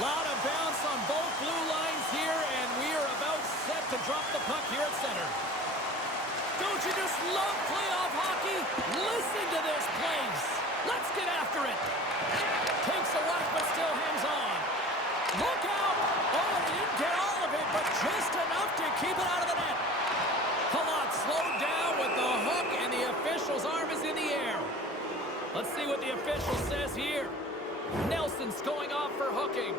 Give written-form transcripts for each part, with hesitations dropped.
Lot of bounce on both blue lines here, and we are about set to drop the puck here at center. Don't you just love playoff hockey? Listen to this place. Let's get after it. Takes a whack, but still hangs on. Look out! Oh, he didn't get all of it, but just enough to keep it out of the net. Palat slowed down with the hook, and the official's arm is in the air. Let's see what the official says here. Nelson's going off for hooking.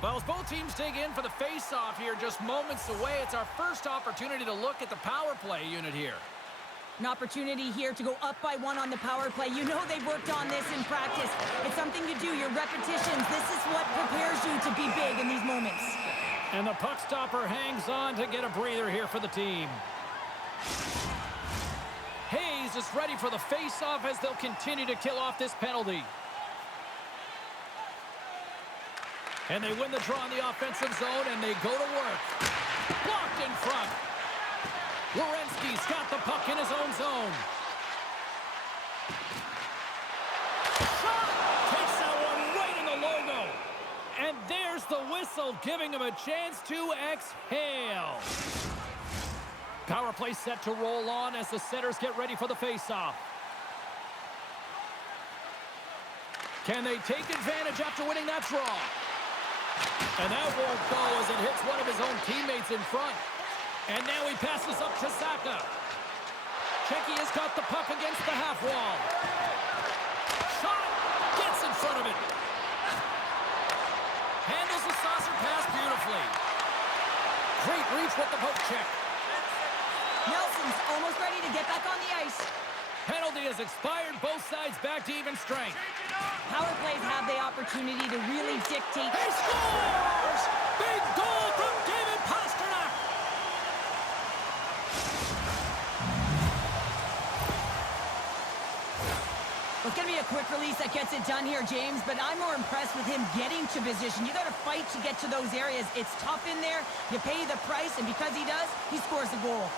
Well, as both teams dig in for the face-off here, just moments away, it's our first opportunity to look at the power play unit here. An opportunity here to go up by 1 on the power play. You know they've worked on this in practice. It's something to do, your repetitions. This is what prepares you to be big in these moments. And the puck stopper hangs on to get a breather here for the team. Hayes is ready for the face-off as they'll continue to kill off this penalty. And they win the draw in the offensive zone, and they go to work. Blocked in front. Werenski's got the puck in his own zone. Shot! Takes that one right in the logo. And there's the whistle, giving him a chance to exhale. Power play set to roll on as the setters get ready for the faceoff. Can they take advantage after winning that draw? And that won't go as it hits one of his own teammates in front. And now he passes up to Zaka. Checky has got the puck against the half wall. Shot! Gets in front of it. Handles the saucer pass beautifully. Great reach with the poke check. Nelson's almost ready to get back on the ice. Penalty has expired. Both sides back to even strength. Power plays have the opportunity to really dictate. He scores! Big goal from David Pasternak! It's going to be a quick release that gets it done here, James, but I'm more impressed with him getting to position. You got to fight to get to those areas. It's tough in there. You pay the price, and because he does, he scores a goal.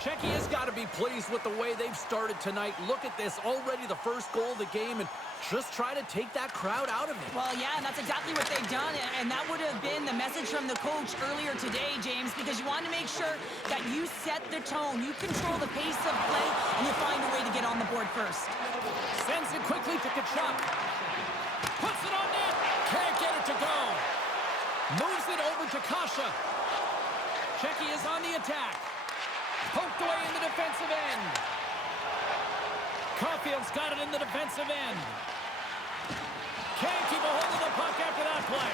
Checky has got to be pleased with the way they've started tonight. Look at this, already the first goal of the game, and just try to take that crowd out of it. Well, yeah, and that's exactly what they've done, and that would have been the message from the coach earlier today, James, because you want to make sure that you set the tone, you control the pace of play, and you find a way to get on the board first. Sends it quickly to Kachuk. Puts it on net. Can't get it to go. Moves it over to Kasha. Checky is on the attack. Poked away in the defensive end. Caulfield's got it in the defensive end. Can't keep a hold of the puck after that play.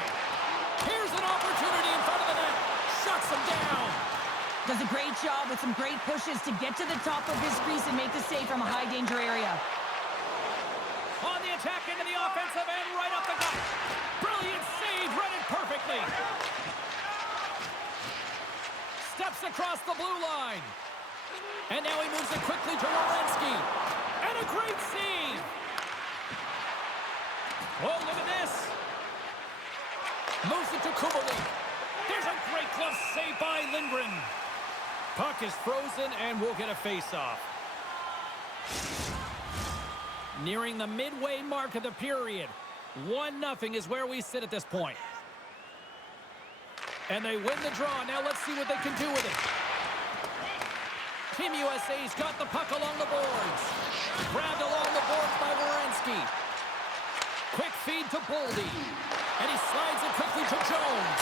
Here's an opportunity in front of the net. Shuts him down. Does a great job with some great pushes to get to the top of his crease and make the save from a high-danger area. On the attack into the offensive end, right up the gut. Brilliant save, read it perfectly. Steps across the blue line. And now he moves it quickly to Werenski. And a great save. Oh, look at this. Moves it to Kubalik. There's a great glove save by Lindgren. Puck is frozen, and we'll get a face-off. Nearing the midway mark of the period. 1-0 is where we sit at this point. And they win the draw. Now let's see what they can do with it. Team USA's got the puck along the boards. Grabbed along the boards by Werenski. Quick feed to Boldy. And he slides it quickly to Jones.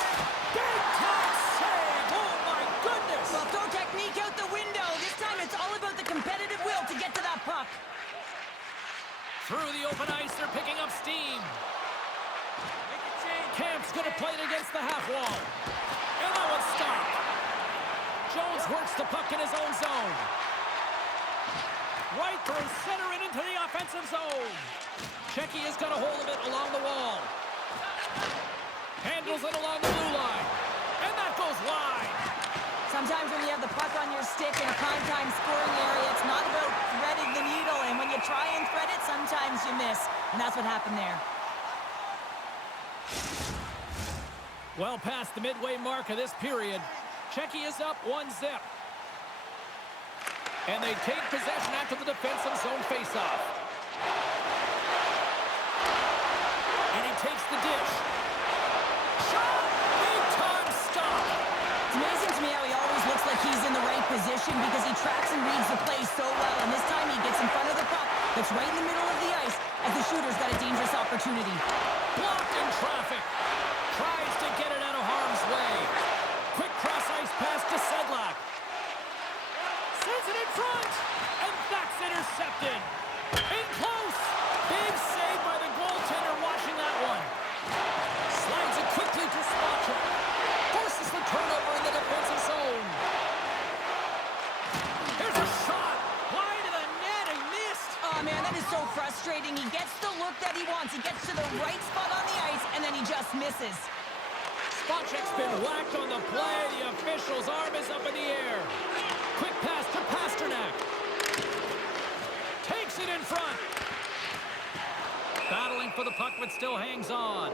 Big time save! Oh my goodness! Well, throw technique out the window. This time it's all about the competitive will to get to that puck. Through the open ice, they're picking up steam. Camp's going to play it against the half wall. And that one's stopped. Jones works the puck in his own zone. Right through center and into the offensive zone. Checky has got a hold of it along the wall. Handles it along the blue line. And that goes wide. Sometimes when you have the puck on your stick in a prime-time scoring area, it's not about threading the needle. And when you try sometimes you miss, and that's what happened there. Well past the midway mark of this period, Czechia is up 1-0. And they take possession after the defensive zone faceoff. And he takes the dish. Shot! Big time stop! It's amazing to me how he always looks like he's in the right position because he tracks and reads the play so well. And this time he gets in front of the puck that's right in the middle of the ice as the shooter's got a dangerous opportunity. Blocked in traffic. Tries to get it out of harm's way. Quick cross-ice pass to Sedlak. Sends it in front. And that's intercepted. In close. Big save by the goaltender watching that one. Slides it quickly to Spacek. Forces the turnover in the defensive zone. There's a shot. Wide of the net and missed. Oh, man, that is so frustrating. He gets the look that he wants. He gets to the right spot on the ice, and then he just misses. Spacek's been whacked on the play. The official's arm is up in the air. Quick pass to Pasternak. Takes it in front. Battling for the puck, but still hangs on.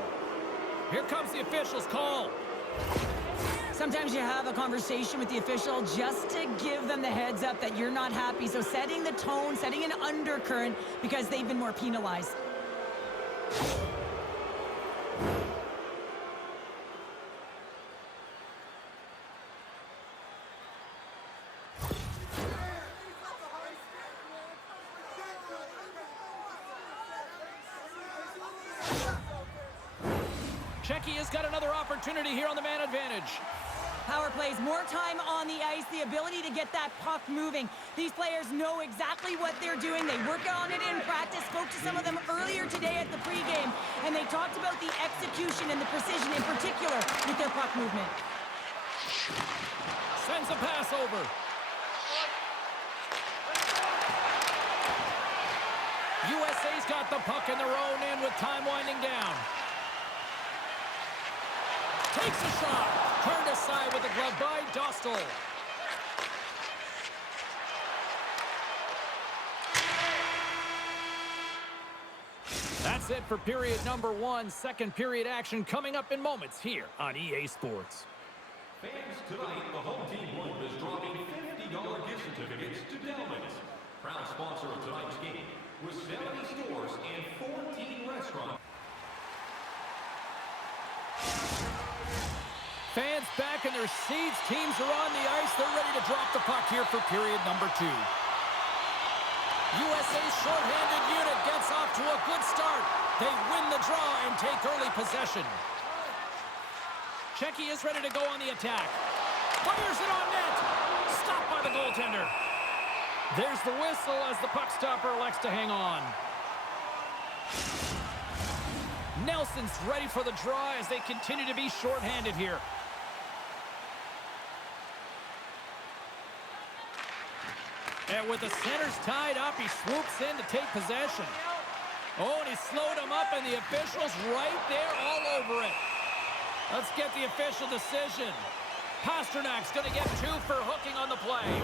Here comes the official's call. Sometimes you have a conversation with the official just to give them the heads up that you're not happy. So setting the tone, setting an undercurrent because they've been more penalized. Czechia's got another opportunity here on the man advantage. Power plays, more time on the ice, the ability to get that puck moving. These players know exactly what they're doing. They work on it in practice. Spoke to some of them earlier today at the pregame, and they talked about the execution and the precision in particular with their puck movement. Sends a pass over. USA's got the puck in their own end with time winding down. Takes a shot. Turned aside with the glove by Dostal. That's it for period number 1. Second period action coming up in moments here on EA Sports. Fans, tonight the home team won is dropping $50 gift certificates to Delvin's. Proud sponsor of tonight's game with 70 stores and 14 restaurants. Fans back in their seats. Teams are on the ice. They're ready to drop the puck here for period number 2. USA's shorthanded unit gets off to a good start. They win the draw and take early possession. Czechia is ready to go on the attack. Fires it on net. Stopped by the goaltender. There's the whistle as the puck stopper elects to hang on. Nelson's ready for the draw as they continue to be shorthanded here. And with the centers tied up, he swoops in to take possession. Oh, and he slowed him up, and the official's right there all over it. Let's get the official decision. Pasternak's going to get 2 for hooking on the play.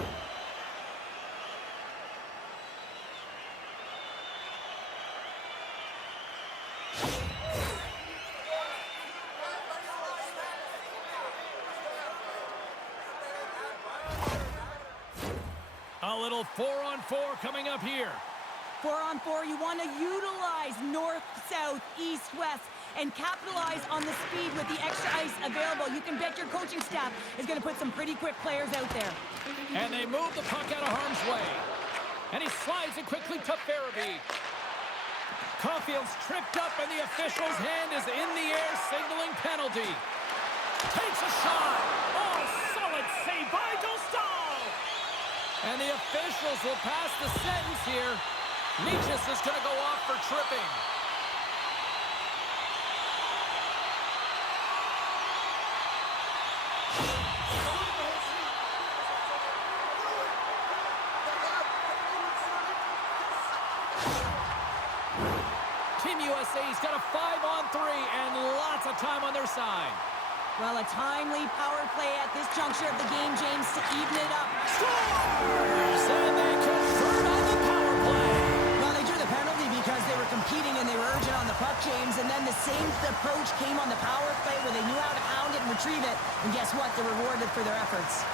A little 4-on-4 coming up here. 4-on-4, you want to utilize north, south, east, west, and capitalize on the speed with the extra ice available. You can bet your coaching staff is going to put some pretty quick players out there. And they move the puck out of harm's way. And he slides it quickly to Farabee. Caulfield's tripped up, and the official's hand is in the air, signaling penalty. Takes a shot. Oh, solid save by Dostal. And the officials will pass the sentence here. Leachus is going to go off for tripping. Team USA's got a 5-on-3 and lots of time on their side. Well, a timely power play at this juncture of the game, James, to even it up. Scores! And they convert on the power play. Well, they drew the penalty because they were approach came on the power play where they knew how to pound it and retrieve it. And guess what? They're rewarded for their efforts.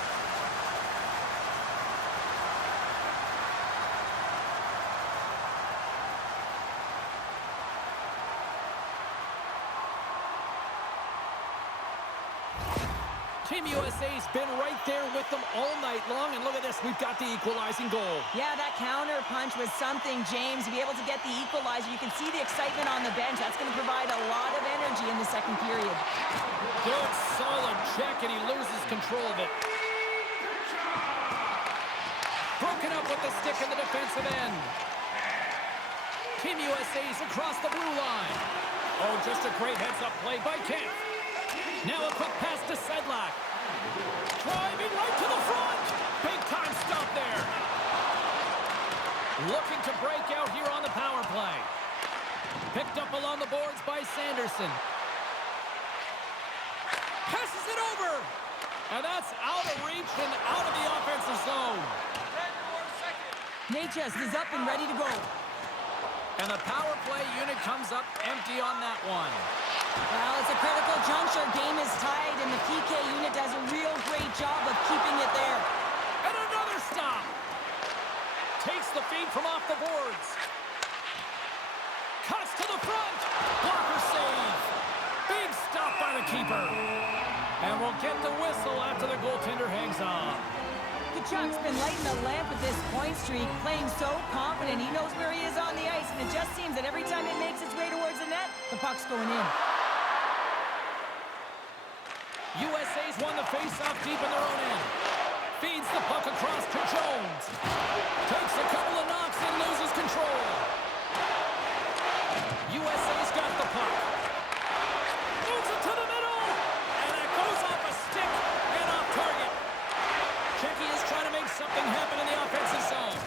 Team USA's been right there with them all night long, and look at this, we've got the equalizing goal. Yeah, that counter punch was something, James. To be able to get the equalizer, you can see the excitement on the bench. That's going to provide a lot of energy in the second period. Good, solid check, and he loses control of it. Broken up with the stick in the defensive end. Team USA's across the blue line. Oh, just a great heads-up play by Kemp. Now a quick pass to Sedlak. Driving right to the front. Big time stop there. Looking to break out here on the power play. Picked up along the boards by Sanderson. Passes it over. And that's out of reach and out of the offensive zone. Natchez is up and ready to go. And the power play unit comes up empty on that one. Well, it's a critical juncture. Game is tied, and the PK unit does a real great job of keeping it there. And another stop. Takes the feed from off the boards. Cuts to the front. Blocker save. Big stop by the keeper. And we'll get the whistle after the goaltender hangs on. Kachuk's been lighting the lamp with this point streak, playing so confident. He knows where he is on the ice, and it just seems that every time it makes its way towards the net, the puck's going in. USA's won the face-off deep in their own end. Feeds the puck across to Jones. Takes a couple of knocks and loses control. USA's got the puck. Moves it to the middle. And it goes off a stick and off target. Checky is trying to make something happen in the offensive zone.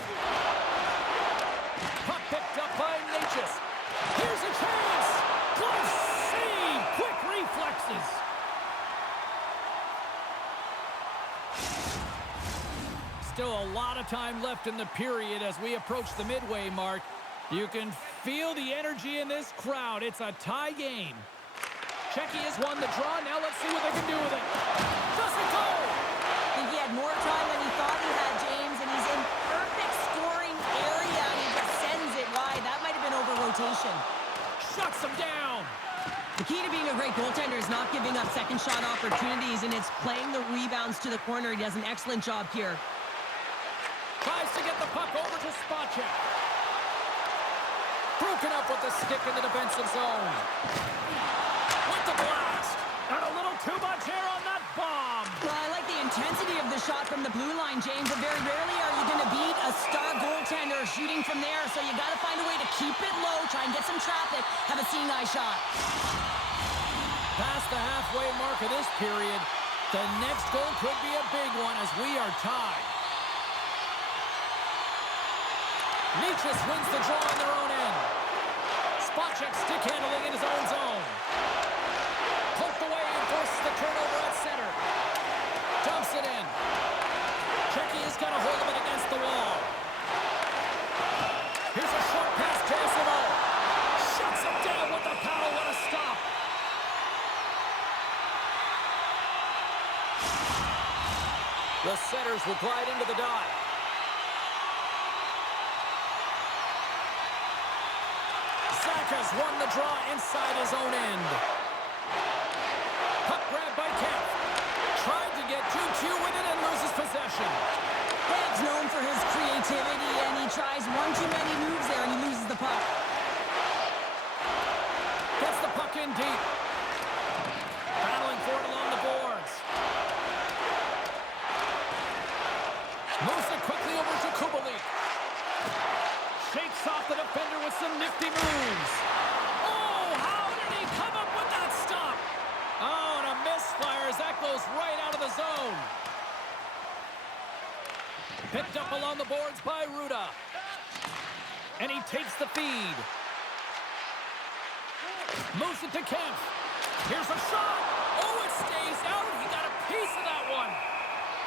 Puck picked up by Natchez. Here's a chance. Glove save. Quick reflexes. Still a lot of time left in the period as we approach the midway mark. You can feel the energy in this crowd. It's a tie game. Checky has won the draw. Now let's see what they can do with it. Does it go? I think he had more time than he thought he had, James, and he's in perfect scoring area, and he just sends it wide. That might have been over rotation. Shuts him down. The key to being a great goaltender is not giving up second shot opportunities, and it's playing the rebounds to the corner. He does an excellent job here. Tries to get the puck over to Spacek. Broken up with the stick in the defensive zone. With the blast. And a little too much air on that bomb. Well, I like the intensity of the shot from the blue line, James, but very rarely are you going to beat a star goaltender shooting from there, so you got to find a way to keep it low, try and get some traffic, have a seeing eye shot. Past the halfway mark of this period, the next goal could be a big one as we are tied. Natchez wins the draw on their own end. Spacek stick handling in his own zone. Poked away and forces the turnover at center. Dumps it in. Checky has got a hold of it against the wall. Here's a short pass to Esimo. Shuts him down with the paddle. What a stop. The setters will glide into the dot. Has won the draw inside his own end. Puck grabbed by Kemp. Tried to get 2-2 with it and loses possession. Kemp's known for his creativity, and he tries one too many moves there, and he loses the puck. Gets the puck in deep. Battling for it along the boards. Moves it quickly over to Kubalik. Shakes off the defender with some nifty moves. Oh, how did he come up with that stop? Oh, and a misfire as that goes right out of the zone. Picked up along the boards by Ruda. And he takes the feed. Moves it to Kemp. Here's a shot. Oh, it stays out. He got a piece of that one.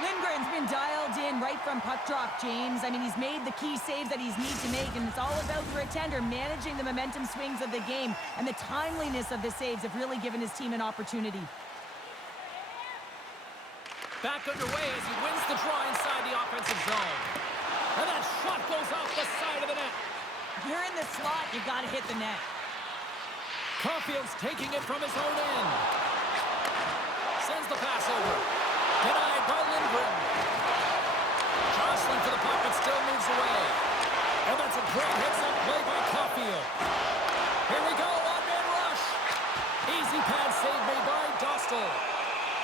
Lindgren's been dialed in right from puck drop, James. I mean, he's made the key saves that he's need to make, and it's all about for a tender managing the momentum swings of the game, and the timeliness of the saves have really given his team an opportunity. Back underway as he wins the draw inside the offensive zone. And that shot goes off the side of the net. If you're in the slot, you got to hit the net. Caulfield's taking it from his own end. Sends the pass over. Denied by Lindgren. Jostling for the puck, but still moves away. And that's a great heads-up play by Caulfield. Here we go, one-man rush. Easy pad save made by Dostal.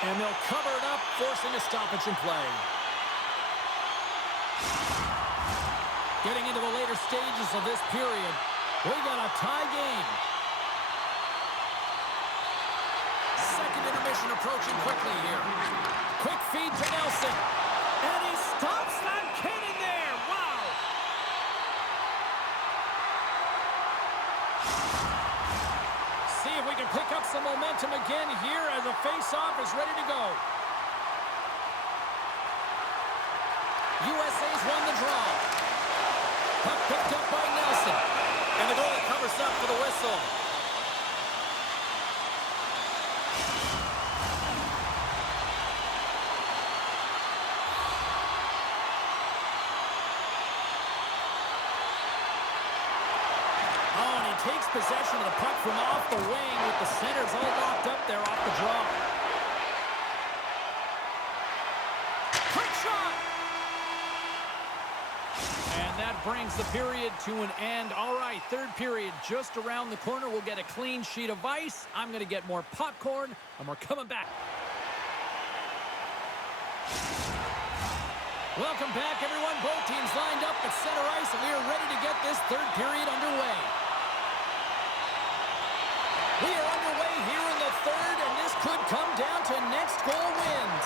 And they'll cover it up, forcing a stoppage in play. Getting into the later stages of this period, we got a tie game. Second intermission approaching quickly here. Quick feed to Nelson. And he stops that cannon there. Wow. See if we can pick up some momentum again here as the face-off is ready to go. USA's won the draw. Puck picked up by Nelson. And the goalie covers up for the whistle. Takes possession of the puck from off the wing with the centers all locked up there off the draw. Quick shot! And that brings the period to an end. All right, third period just around the corner. We'll get a clean sheet of ice. I'm going to get more popcorn, and we're coming back. Welcome back, everyone. Both teams lined up at center ice, and we are ready to get this third period underway. We are underway here in the third, and this could come down to next goal wins.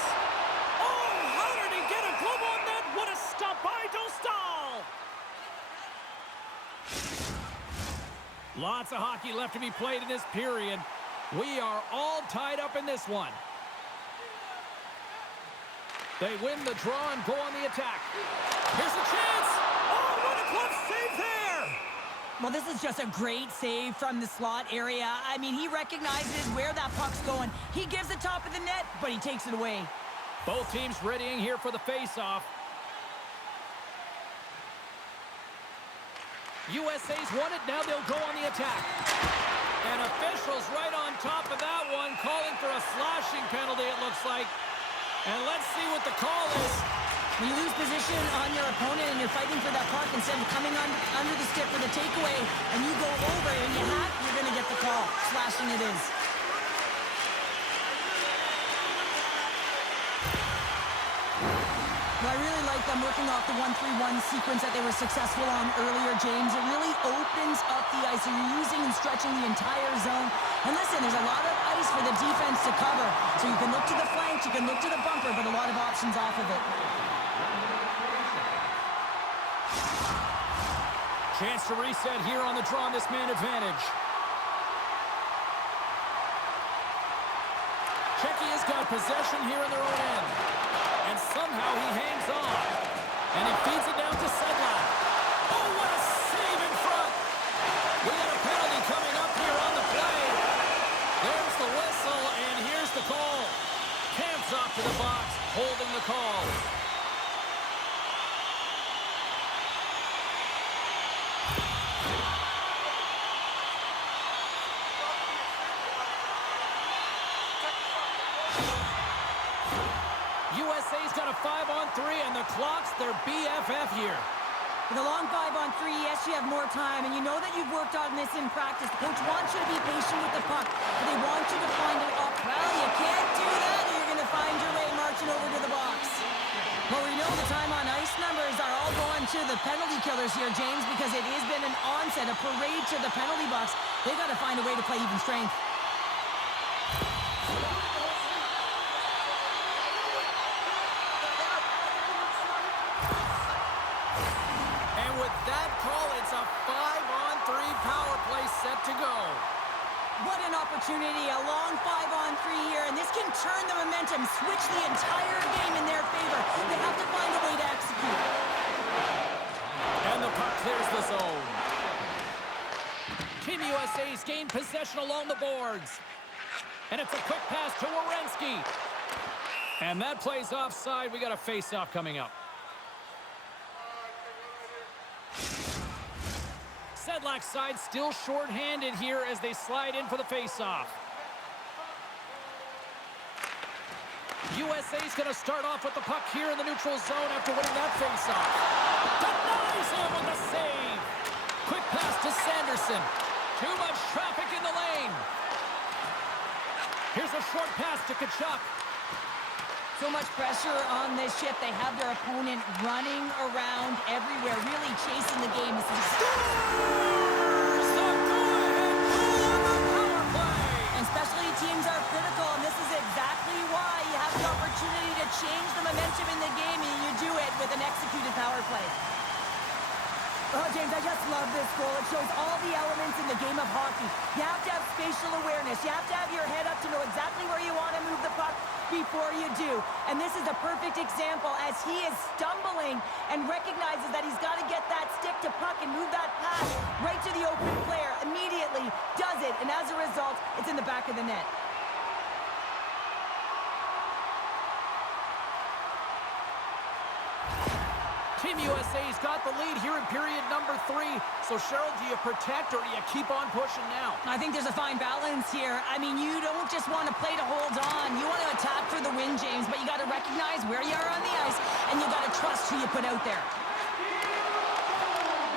Oh, how did he get a glove on that? What a stop by Dostal! Lots of hockey left to be played in this period. We are all tied up in this one. They win the draw and go on the attack. Here's a chance! Oh, what a glove save there! Well, this is just a great save from the slot area. I mean, he recognizes where that puck's going. He gives the top of the net, but he takes it away. Both teams readying here for the face-off. USA's won it. Now they'll go on the attack. And officials right on top of that one, calling for a slashing penalty, it looks like. And let's see what the call is. When you lose position on your opponent and you're fighting for that puck, instead of coming under the stick for the takeaway, and you go over and you hack, you're going to get the call. Slashing it is. Well, I really like them working off the 1-3-1 sequence that they were successful on earlier, James. It really opens up the ice, so you're using and stretching the entire zone. And listen, there's a lot of ice for the defense to cover. So you can look to the flanks, you can look to the bumper, but a lot of options off of it. Chance to reset here on the draw on this man advantage. Czechia has got possession here in their own end. And somehow he hangs on. And he feeds it down to Sedlak. Oh, what a save in front. We got a penalty coming up here on the play. There's the whistle, and here's the call. Camps off to the box, holding the call. USA's got a 5-on-3, and the clock's their BFF here. With a long 5-on-3, yes, you have more time, and you know that you've worked on this in practice. The coach wants you to be patient with the puck, but they want you to find it up. Well, you can't do that, or you're going to find your way marching over to the box. Well, we know the time on ice numbers are all going to the penalty killers here, James, because it has been an onset, a parade to the penalty box. They've got to find a way to play even strength. It's a 5-on-3 power play set to go. What an opportunity, a long 5-on-3 here, and this can turn the momentum, switch the entire game in their favor. They have to find a way to execute. And the puck clears the zone. Team USA's gained possession along the boards. And it's a quick pass to Werenski. And that plays offside. We got a face-off coming up. Sedlak's side still short-handed here as they slide in for the face-off. USA's going to start off with the puck here in the neutral zone after winning that face-off. Denies him with the save. Quick pass to Sanderson. Too much traffic in the lane. Here's a short pass to Tkachuk. So much pressure on this shift. They have their opponent running around everywhere, really chasing the game. This is Scores the go-ahead goal on the power play. And specialty teams are critical, and this is exactly why you have the opportunity to change the momentum in the game, and you do it with an executed power play. Oh, James, I just love this goal. It shows all the elements in the game of hockey. You have to have spatial awareness. You have to have your head up to know exactly where you want to move the puck before you do. And this is a perfect example as he is stumbling and recognizes that he's got to get that stick to puck and move that pass right to the open player. Immediately does it, and as a result, it's in the back of the net. Team USA's got the lead here in period number 3. So, Cheryl, do you protect or do you keep on pushing now? I think there's a fine balance here. I mean, you don't just want to play to hold on. You want to attack for the win, James, but you got to recognize where you are on the ice, and you got to trust who you put out there.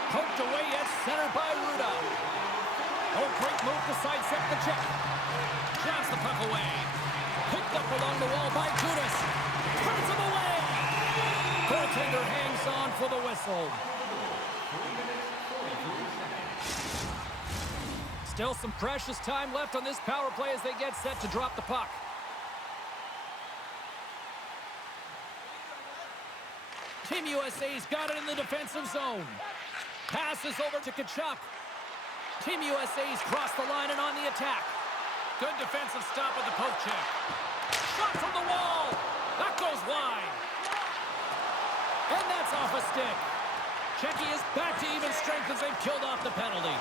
Poked away at center by Ruda. Oh, great move to sidestep the check. Jabs the puck away. Picked up along the wall by Kudas. Turns him away. Goaltender hangs on for the whistle. Still some precious time left on this power play as they get set to drop the puck. Team USA's got it in the defensive zone. Passes over to Tkachuk. Team USA's crossed the line and on the attack. Good defensive stop with the poke check. Shot from the wall. That goes wide. And that's off a stick. Czechia is back to even strength as they've killed off the penalty.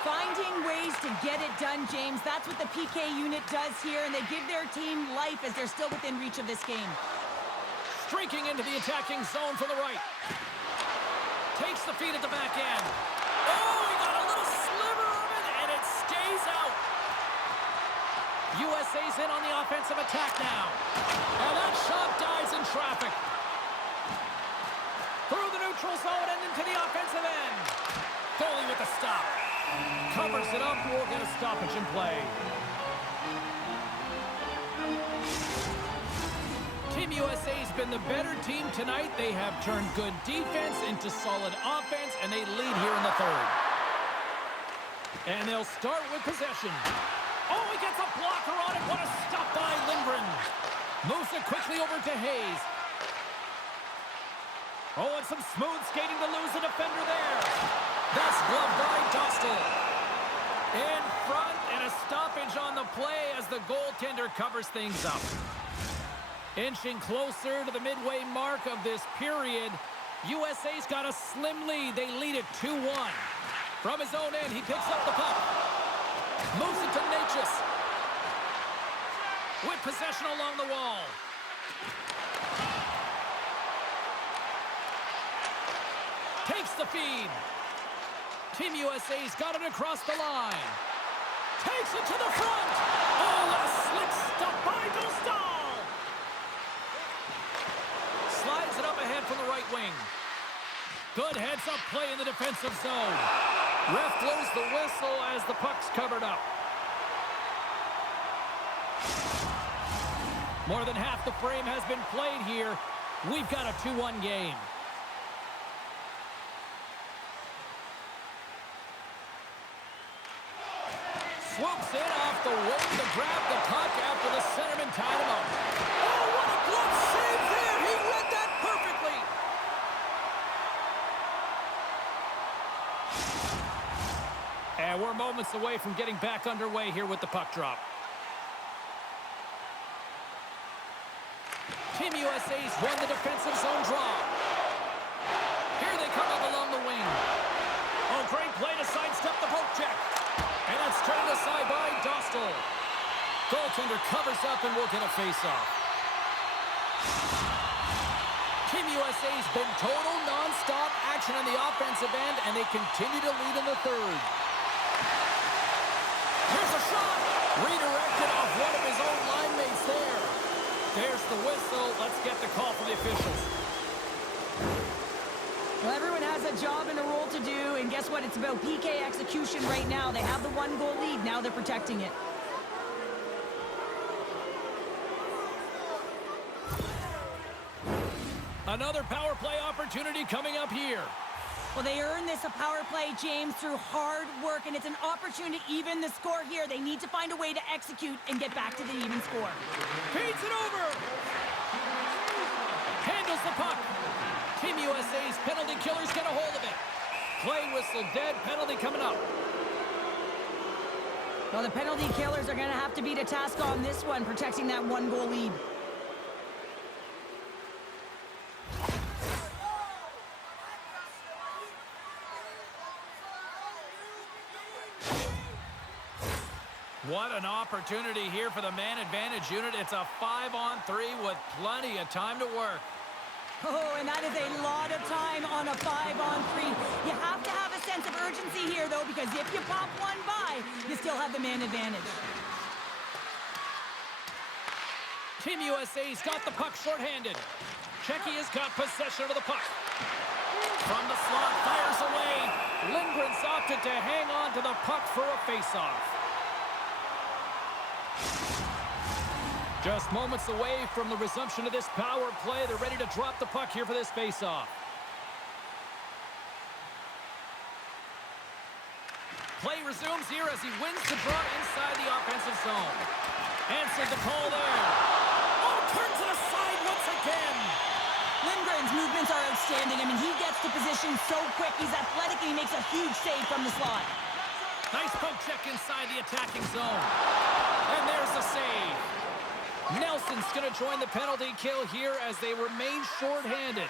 Finding ways to get it done, James. That's what the PK unit does here, and they give their team life as they're still within reach of this game. Streaking into the attacking zone for the right. Takes the feed at the back end. Oh, he got a little sliver of it, and it stays out. USA's in on the offensive attack now. And that shot dies in traffic. Through the neutral zone and into the offensive end. Goalie with the stop. Covers it up. We'll get a stoppage in play. Team USA's been the better team tonight. They have turned good defense into solid offense, and they lead here in the third. And they'll start with possession. Oh, he gets a blocker on it. What a stop by Lindgren. Moves it quickly over to Hayes. Oh, and some smooth skating to lose the defender there. That's gloved by Dostal. In front, and a stoppage on the play as the goaltender covers things up. Inching closer to the midway mark of this period, USA's got a slim lead. They lead it 2-1. From his own end, he picks up the puck. Moves it to Natchez. With possession along the wall. Takes the feed. Team USA's got it across the line. Takes it to the front. Oh, what a slick stop by Dostal. Slides it up ahead from the right wing. Good heads-up play in the defensive zone. Ref blows the whistle as the puck's covered up. More than half the frame has been played here. We've got a 2-1 game. Swoops in off the wing to grab the puck after the centerman tied him up. Oh, what a glove save there! He read that perfectly! And we're moments away from getting back underway here with the puck drop. Team USA's won the defensive zone draw. Here they come up along the wing. Oh, great play to sidestep the poke check. And that's turned aside by Dostal. Goaltender covers up and will get a face-off. Team USA's been total non-stop action on the offensive end, and they continue to lead in the third. Here's a shot. Redirected off one of his own line mates there. There's the whistle. Let's get the call from the officials. Well, everyone has a job and a role to do, and guess what? It's about PK execution right now. They have the 1-goal lead. Now they're protecting it. Another power play opportunity coming up here. Well, they earned this a power play, James, through hard work, and it's an opportunity to even the score here. They need to find a way to execute and get back to the even score. Feeds it over. Handles the puck. Team USA's penalty killers get a hold of it. Play whistle dead. Penalty coming up. Well, the penalty killers are going to have to beat a task on this one, protecting that 1-goal lead. What an opportunity here for the man advantage unit. It's a 5-on-3 with plenty of time to work. Oh, and that is a lot of time on a 5-on-3. You have to have a sense of urgency here, though, because if you pop one by, you still have the man advantage. Team USA's got the puck shorthanded. Czechia's got possession of the puck. From the slot, fires away. Lindgren's opted to hang on to the puck for a face-off. Just moments away from the resumption of this power play. They're ready to drop the puck here for this face-off. Play resumes here as he wins the draw inside the offensive zone. Answered the call there. Oh, turns it aside once again. Lindgren's movements are outstanding. I mean, he gets to position so quick. He's athletic, and he makes a huge save from the slot. Nice poke check inside the attacking zone. And there's the save. Nelson's going to join the penalty kill here as they remain shorthanded.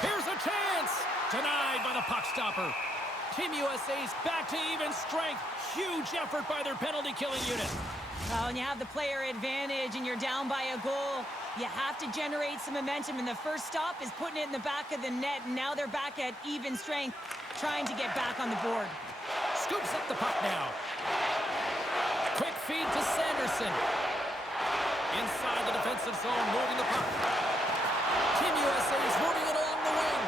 Here's a chance. Denied by the puck stopper. Team USA's back to even strength. Huge effort by their penalty killing unit. Well, when you have the player advantage and you're down by a goal, you have to generate some momentum. And the first stop is putting it in the back of the net. And now they're back at even strength, trying to get back on the board. Scoops up the puck now. Quick feed to Sanderson. Inside the defensive zone, moving the puck. Team USA is moving it along the wing.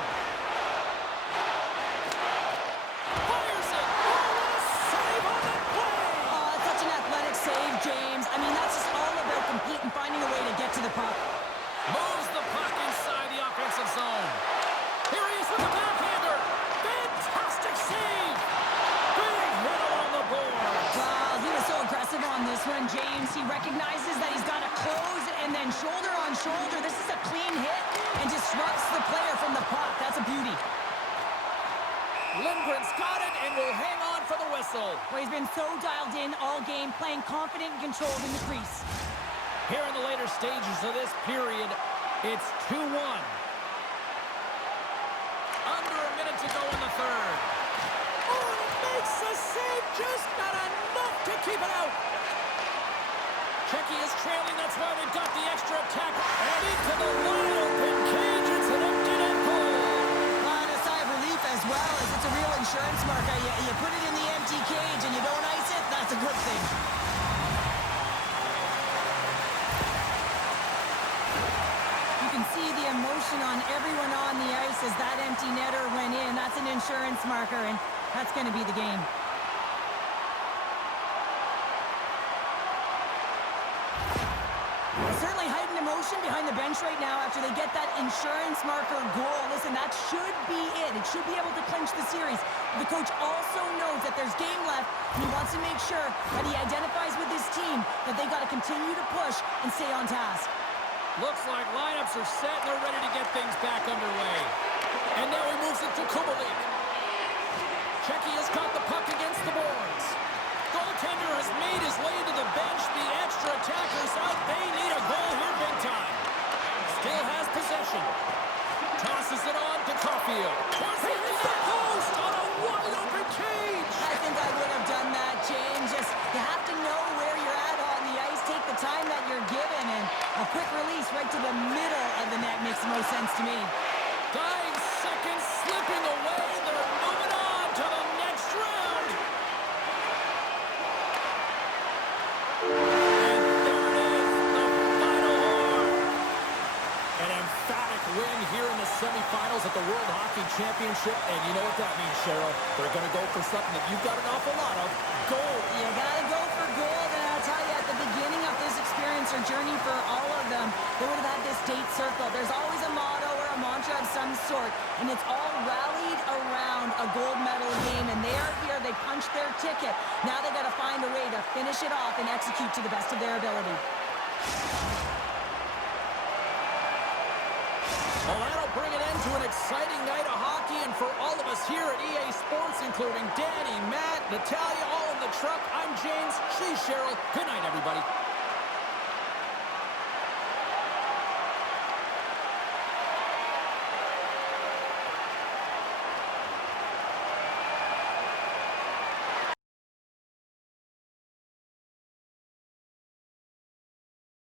Fires it. Oh, what a save on that play! Oh, it's such an athletic save, James. I mean, that's just all about competing, finding a way to get to the puck. Moves the puck inside the offensive zone. Here he is with the backhander. Fantastic save. Big hit along the board. Wow, he was so aggressive on this one, James. He recognizes that he's got to close and then shoulder on shoulder. This is a clean hit and disrupts the player from the puck. That's a beauty. Lindgren's got it and will hang on for the whistle. Well, he's been so dialed in all game, playing confident and controlled in the crease. Here in the later stages of this period, it's 2-1. Under a minute to go in the third. Oh, and he makes the save, just not enough to keep it out. Czechia is trailing, that's why they've got the extra attack. And into the wide open cage, it's an empty net goal. And a sigh of relief as well, as it's a real insurance marker. You put it in the empty cage and you don't ice it, that's a good thing. You can see the emotion on everyone on the ice as that empty netter went in. That's an insurance marker, and that's going to be the game. Certainly heightened emotion behind the bench right now after they get that insurance marker goal. Listen, that should be it. It should be able to clinch the series. The coach also knows that there's game left, and he wants to make sure that he identifies with his team that they got to continue to push and stay on task. Looks like lineups are set and they're ready to get things back underway. And now he moves it to Kubalik. Czechia's got the puck against the boards. Goaltender has made his way to the bench. The extra attackers out. They need a goal here big time. win here in the semifinals at the World Hockey Championship, and you know what that means, Cheryl. They're going to go for something that you've got an awful lot of, gold. You got to go for gold, and I'll tell you, at the beginning of this experience or journey for all of them, they would have had this date circle. There's always a motto or a mantra of some sort, and it's all rallied around a gold medal game, and they are here. They punched their ticket. Now they got to find a way to finish it off and execute to the best of their ability. Well, that'll bring an end to an exciting night of hockey, and for all of us here at EA Sports, including Danny, Matt, Natalia, all in the truck, I'm James. She's Cheryl. Good night, everybody.